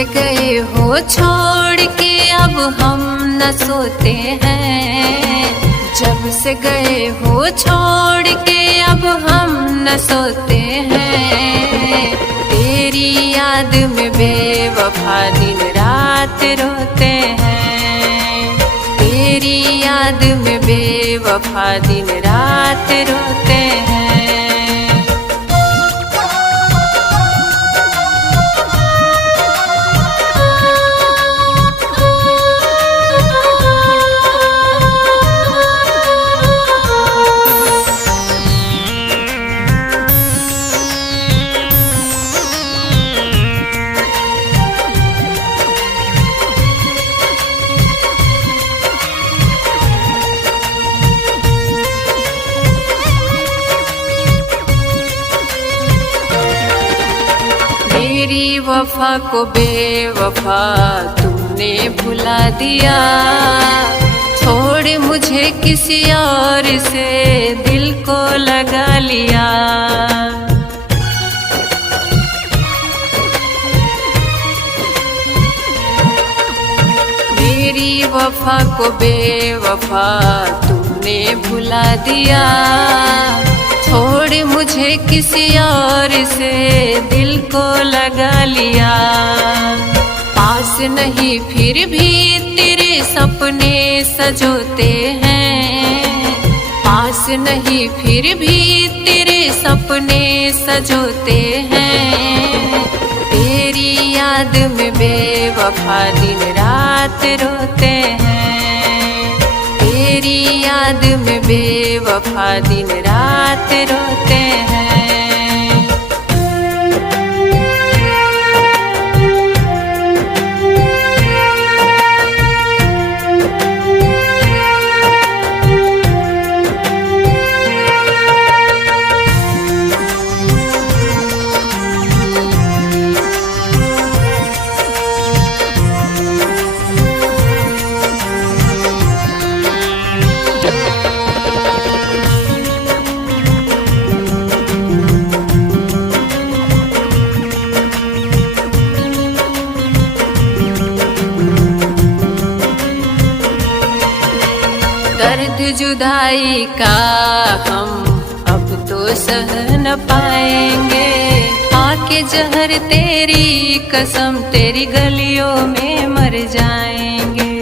से गए हो छोड़ के अब हम न सोते हैं। जब से गए हो छोड़ के अब हम न सोते हैं। तेरी याद में बेवफा दिन रात रोते हैं। तेरी याद में बेवफा दिन रात रोते हैं। मेरी वफा को बेवफा तुमने भुला दिया। छोड़ मुझे किसी और से दिल को लगा लिया। मेरी वफा को बेवफा तुमने भुला दिया। छोड़ मुझे किसी और से दिल को लगा लिया। पास नहीं फिर भी तेरे सपने सजोते हैं। पास नहीं फिर भी तेरे सपने सजोते हैं। तेरी याद में बेवफा दिन रात रोते हैं। तेरी याद में बेवफा दिन रात रोते हैं। दर्द जुदाई का हम अब तो सह न पाएंगे। आके जहर तेरी कसम तेरी गलियों में मर जाएंगे।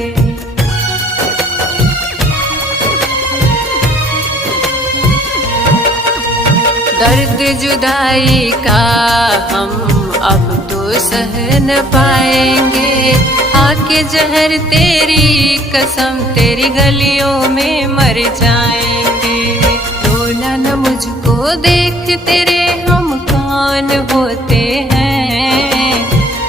दर्द जुदाई का हम अब तो सह न पाएंगे। आके जहर तेरी कसम तेरी गलियों में मर जाएंगे। रोना न मुझको देख तेरे हम कौन होते हैं।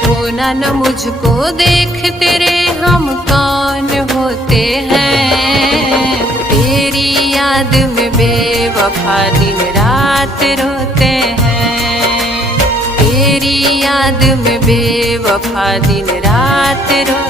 रोना न मुझको देख तेरे हम कौन होते हैं। तेरी याद में बेवफा दिन रात रोते हैं। तेरी याद में बेवफा दिन रात रोते हैं।